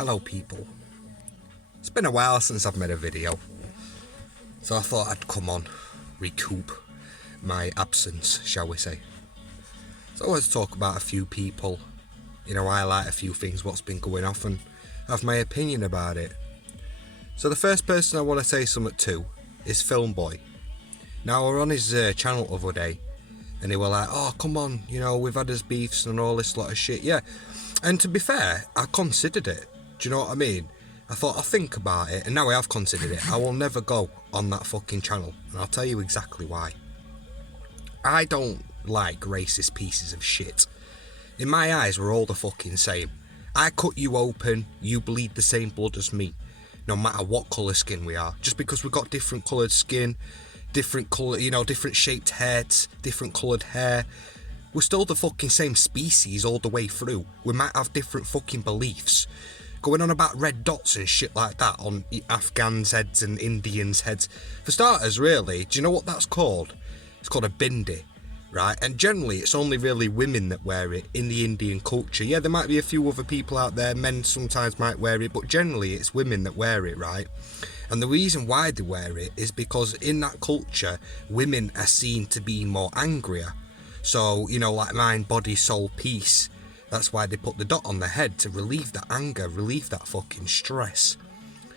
Hello people. It's been a while since I've made a video, so I thought I'd come on, recoup my absence, shall we say. So I want to talk about a few people, highlight a few things, what's been going off, and have my opinion about it. So the first person I want to say something to is Film Boy. Now I was on his channel the other day, and they were like, oh come on, we've had his beefs and all this lot of shit, yeah. And to be fair, I considered it, do you know what I mean? I thought I'll think about it, and now I have considered it. I will never go on that fucking channel, and I'll tell you exactly why. I don't like racist pieces of shit. In my eyes, we're all the fucking same. I cut you open, you bleed the same blood as me, no matter what colour skin we are. Just because we've got different coloured skin, different colour, different shaped heads, different coloured hair, we're still the fucking same species all the way through. We might have different fucking beliefs. Going on about red dots and shit like that on Afghans' heads and Indians' heads. For starters, really, do you know what that's called? It's called a bindi, right? And generally, it's only really women that wear it in the Indian culture. Yeah, there might be a few other people out there, men sometimes might wear it, but generally it's women that wear it, right? And the reason why they wear it is because in that culture, women are seen to be more angrier. So, like mind, body, soul, peace. That's why they put the dot on the head, to relieve that anger, relieve that fucking stress.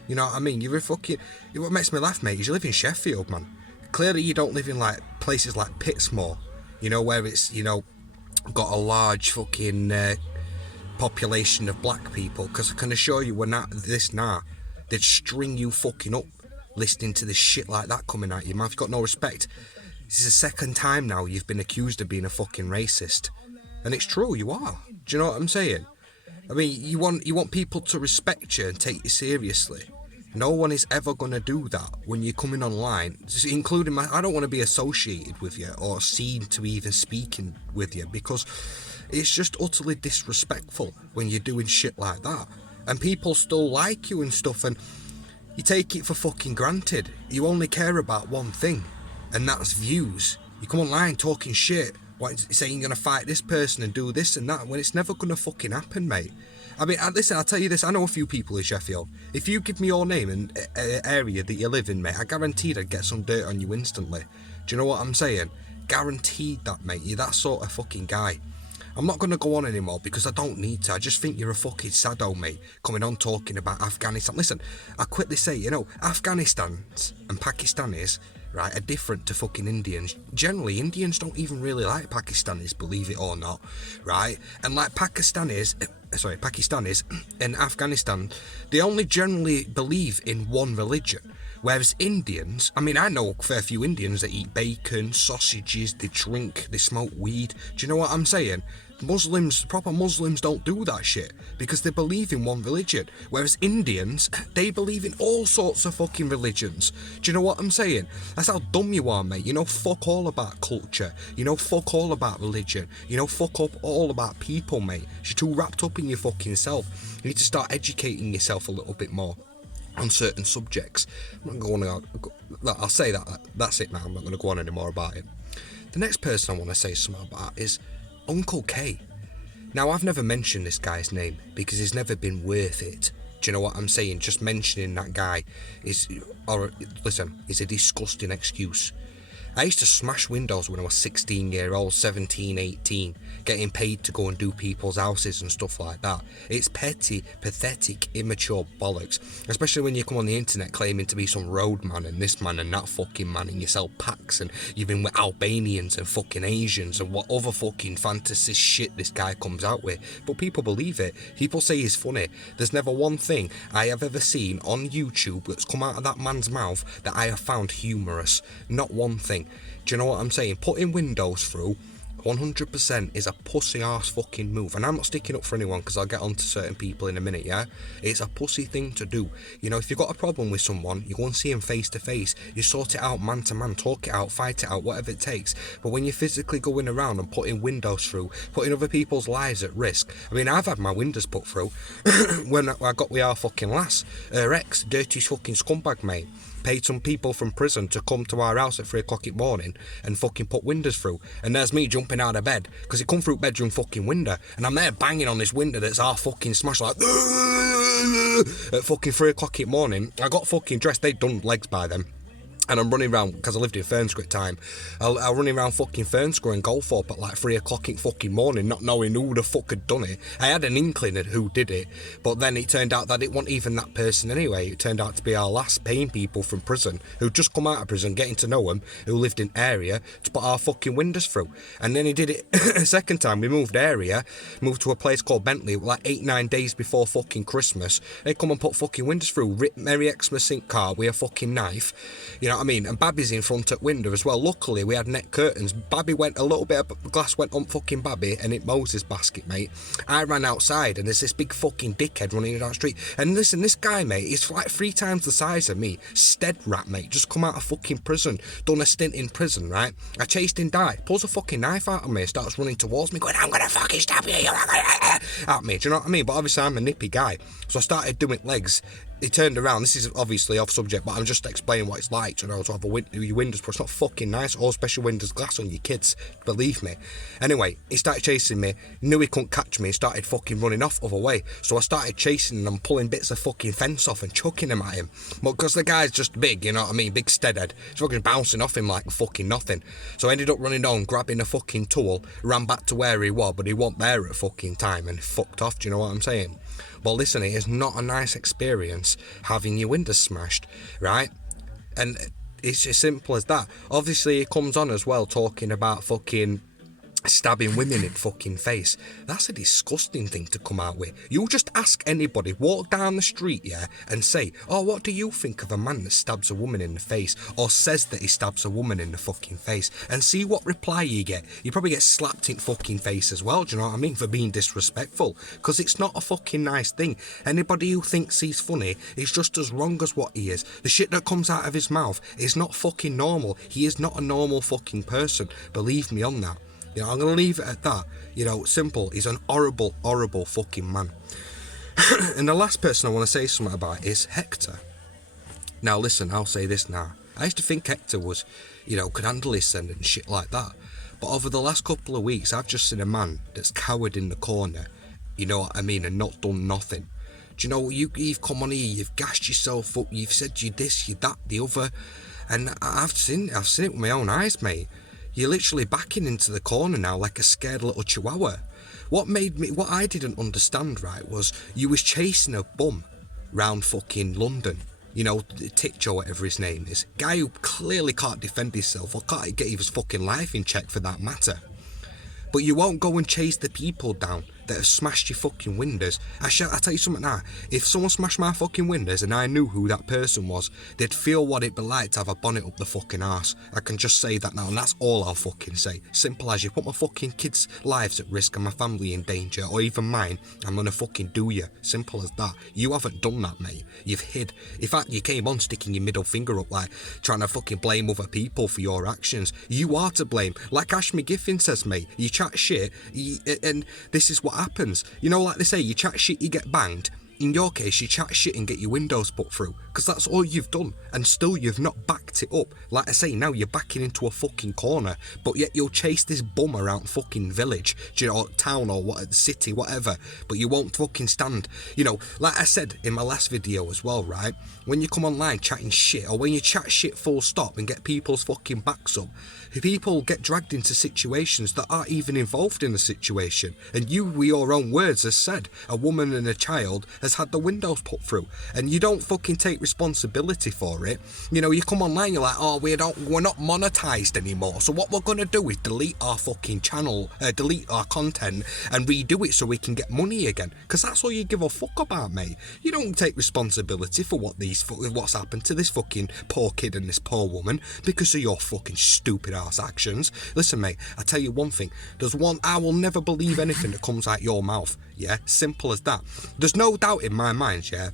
You know what I mean? What makes me laugh, mate, is you live in Sheffield, man. Clearly you don't live in like places like Pittsmore, where it's, got a large fucking population of black people. Because I can assure you, they'd string you fucking up listening to this shit like that coming at you, man. You've got no respect. This is the second time now you've been accused of being a fucking racist. And it's true, you are. Do you know what I'm saying? I mean, you want people to respect you and take you seriously. No one is ever going to do that when you're coming online, including I don't want to be associated with you or seen to even speaking with you, because it's just utterly disrespectful when you're doing shit like that. And people still like you and stuff, and you take it for fucking granted. You only care about one thing, and that's views. You come online talking shit, saying you're going to fight this person and do this and that, when it's never going to fucking happen, mate. I mean, listen, I'll tell you this, I know a few people in Sheffield. If you give me your name and area that you live in, mate, I guaranteed I'd get some dirt on you instantly. Do you know what I'm saying? Guaranteed that, mate. You're that sort of fucking guy. I'm not going to go on anymore because I don't need to. I just think you're a fucking sado, mate, coming on talking about Afghanistan. Listen, I'll quickly say, Afghanistans and Pakistanis, right, are different to fucking Indians. Generally, Indians don't even really like Pakistanis, believe it or not, right? And like Pakistanis in Afghanistan, they only generally believe in one religion. Whereas Indians, I mean, I know a fair few Indians that eat bacon, sausages, they drink, they smoke weed. Do you know what I'm saying? Proper Muslims don't do that shit because they believe in one religion. Whereas Indians, they believe in all sorts of fucking religions. Do you know what I'm saying? That's how dumb you are, mate. Fuck all about culture. Fuck all about religion. Fuck up all about people, mate. You're too wrapped up in your fucking self. You need to start educating yourself a little bit more on certain subjects. I'm not going to, I'll say that, that's it now. I'm not going to go on anymore about it. The next person I want to say something about is Uncle K. Now, I've never mentioned this guy's name because he's never been worth it. Do you know what I'm saying? Just mentioning that guy is a disgusting excuse. I used to smash windows when I was 16-year-old, 17, 18, getting paid to go and do people's houses and stuff like that. It's petty, pathetic, immature bollocks, especially when you come on the internet claiming to be some road man and this man and that fucking man, and you sell packs and you've been with Albanians and fucking Asians and what other fucking fantasy shit this guy comes out with. But people believe it. People say he's funny. There's never one thing I have ever seen on YouTube that's come out of that man's mouth that I have found humorous. Not one thing. Do you know what I'm saying? Putting windows through 100% is a pussy arse fucking move, and I'm not sticking up for anyone because I'll get on to certain people in a minute, yeah? It's a pussy thing to do. If you've got a problem with someone, you go and see him face to face, you sort it out man to man, talk it out, fight it out, whatever it takes. But when you're physically going around and putting windows through, putting other people's lives at risk, I mean, I've had my windows put through when I got with our fucking lass, her ex, dirty fucking scumbag, mate. paid some people from prison to come to our house at 3 o'clock in the morning and fucking put windows through. And there's me jumping out of bed because it come through bedroom fucking window, and I'm there banging on this window that's half fucking smashed like at fucking 3 o'clock in the morning. I got fucking dressed, they'd done legs by then. And I'm running around, because I lived in Fernscrew at the time, I'm running around fucking Fernscrew and Goldthorpe at like 3 o'clock in fucking morning, not knowing who the fuck had done it. I had an inkling of who did it, but then it turned out that it wasn't even that person anyway. It turned out to be our last paying people from prison, who'd just come out of prison, getting to know him, who lived in area, to put our fucking windows through. And then he did it a second time. We moved area, moved to a place called Bentley, like 8-9 days before fucking Christmas. They come and put fucking windows through, rip Merry Xmas ink card with a fucking knife. You know what I mean? And Babby's in front at window as well. Luckily, we had net curtains. Babby went, a little bit of glass went on fucking Babby and hit Moses' basket, mate. I ran outside and there's this big fucking dickhead running down the street. And listen, this guy, mate, he's like 3 times the size of me. Stead rat, mate. Just come out of fucking prison. Done a stint in prison, right? I chased him down. Pulls a fucking knife out of me and starts running towards me, going, I'm gonna fucking stab you. At me, do you know what I mean? But obviously, I'm a nippy guy. So I started doing legs. He turned around. This is obviously off subject, but I'm just explaining what it's like to have your windows put. It's not fucking nice. All special windows glass on your kids, believe me. Anyway, he started chasing me. Knew he couldn't catch me. Started fucking running off other way. So I started chasing him and pulling bits of fucking fence off and chucking him at him. But because the guy's just big, you know what I mean, big steadhead, he's fucking bouncing off him like fucking nothing. So I ended up running on, grabbing a fucking tool, ran back to where he was, but he wasn't there at fucking time and fucked off. Do you know what I'm saying? Well, listen, it is not a nice experience having your windows smashed, right? And it's as simple as that. Obviously, he comes on as well talking about fucking stabbing women in fucking face. That's a disgusting thing to come out with. You just ask anybody, walk down the street, yeah, and say, oh, what do you think of a man that stabs a woman in the face, or says that he stabs a woman in the fucking face, and see what reply you get. You probably get slapped in fucking face as well, do you know what I mean, for being disrespectful, because it's not a fucking nice thing. Anybody who thinks he's funny is just as wrong as what he is. The shit that comes out of his mouth is not fucking normal. He is not a normal fucking person, believe me on that. You know, I'm going to leave it at that. You know, simple. He's an horrible, horrible fucking man. And the last person I want to say something about is Hector. Now, listen, I'll say this now. I used to think Hector was, you know, could handle his sin and shit like that. But over the last couple of weeks, I've just seen a man that's cowered in the corner, you know what I mean, and not done nothing. Do you know, you've come on here, you've gassed yourself up, you've said you this, you that, the other. And I've seen it with my own eyes, mate. You're literally backing into the corner now like a scared little chihuahua. What I didn't understand, right, was you was chasing a bum round fucking London. You know, Titch or whatever his name is. Guy who clearly can't defend himself or can't get his fucking life in check for that matter. But you won't go and chase the people down that have smashed your fucking windows. I tell you something now, if someone smashed my fucking windows and I knew who that person was, they'd feel what it'd be like to have a bonnet up the fucking arse. I can just say that now, and that's all I'll fucking say. Simple as, you put my fucking kids' lives at risk and my family in danger, or even mine, I'm gonna fucking do you. Simple as that. You haven't done that, mate. You've hid. In fact, you came on sticking your middle finger up like trying to fucking blame other people for your actions. You are to blame. Like Ash McGiffin says, mate, you chat shit, and this is what happens. You know, like they say, you chat shit, you get banged. In your case, you chat shit and get your windows put through, because that's all you've done, and still you've not backed it up. Like I say, now you're backing into a fucking corner, but yet you'll chase this bum around fucking village, do you know, town or what, city, whatever, but you won't fucking stand. You know, like I said in my last video as well, right, when you come online chatting shit, or when you chat shit full stop and get people's fucking backs up, people get dragged into situations that aren't even involved in the situation. And you, with your own words, has said a woman and a child has had the windows put through, and you don't fucking take responsibility for it. You know, you come online, you're like, oh, we're not monetized anymore, so what we're gonna do is delete our fucking channel, delete our content and redo it so we can get money again, because that's all you give a fuck about, mate. You don't take responsibility for what's happened to this fucking poor kid and this poor woman because of your fucking stupid ass actions. Listen, mate, I tell you one thing, I will never believe anything that comes out your mouth, yeah, simple as that. There's no doubt in my mind, yeah,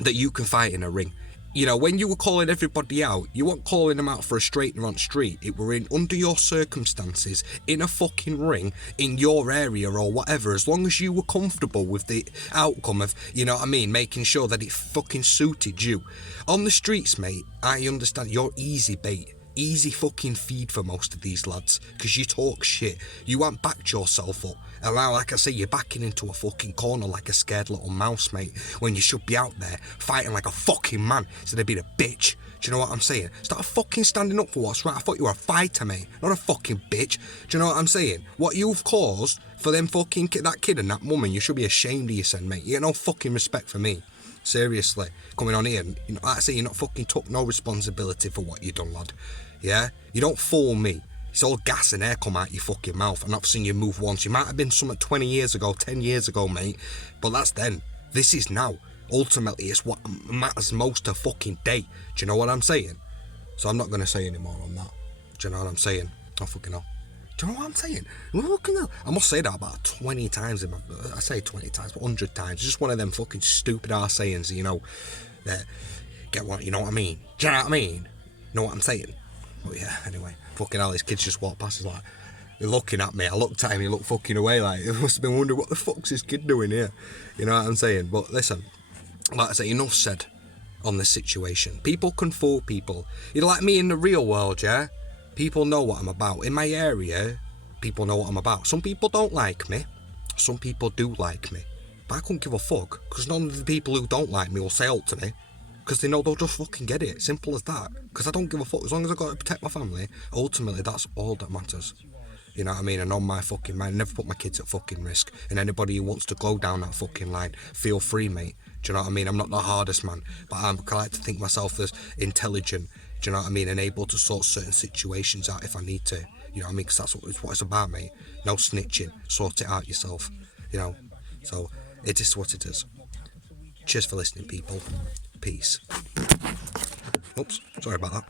that you can fight in a ring. You know, when you were calling everybody out, you weren't calling them out for a straight and on street. It were in under your circumstances, in a fucking ring, in your area or whatever. As long as you were comfortable with the outcome of, you know what I mean, making sure that it fucking suited you. On the streets, mate, I understand you're easy bait. Easy fucking feed for most of these lads, because you talk shit. You haven't backed yourself up. And now, like I say, you're backing into a fucking corner like a scared little mouse, mate, when you should be out there fighting like a fucking man instead of being a bitch. Do you know what I'm saying? Start fucking standing up for what's right. I thought you were a fighter, mate, not a fucking bitch. Do you know what I'm saying? What you've caused for them fucking that kid and that woman, you should be ashamed of yourself, mate. You get no fucking respect for me. Seriously, coming on here, you know, like I say, you're not fucking took no responsibility for what you done, lad. Yeah? You don't fool me. It's all gas and air come out your fucking mouth, and I've seen you move once. You might have been something 20 years ago, 10 years ago, mate, but that's then. This is now. Ultimately, it's what matters most to fucking day. Do you know what I'm saying? So I'm not going to say any more on that. Do you know what I'm saying? I fucking know. Do you know what I'm saying? I must say that about 20 times. I say 20 times, but 100 times. It's just one of them fucking stupid ass sayings, you know, that get what, you know what I mean? Do you know what I mean? Know what I'm saying? But yeah, anyway, fucking hell, these kids just walked past us like, they're looking at me. I looked at him, he looked fucking away, like, he must have been wondering what the fuck's this kid doing here? You know what I'm saying? But listen, like I say, enough said on this situation. People can fool people. You know, like me in the real world, yeah? People know what I'm about. In my area, people know what I'm about. Some people don't like me. Some people do like me. But I couldn't give a fuck, because none of the people who don't like me will say out to me. Because they know they'll just fucking get it. Simple as that. Because I don't give a fuck. As long as I've got to protect my family, ultimately that's all that matters. You know what I mean? And on my fucking mind, never put my kids at fucking risk. And anybody who wants to go down that fucking line, feel free, mate. Do you know what I mean? I'm not the hardest man, but I like to think myself as intelligent. Do you know what I mean? And able to sort certain situations out if I need to. You know what I mean? Because that's what it's about, mate. No snitching. Sort it out yourself. You know? So, it is what it is. Cheers for listening, people. Peace. Oops, sorry about that.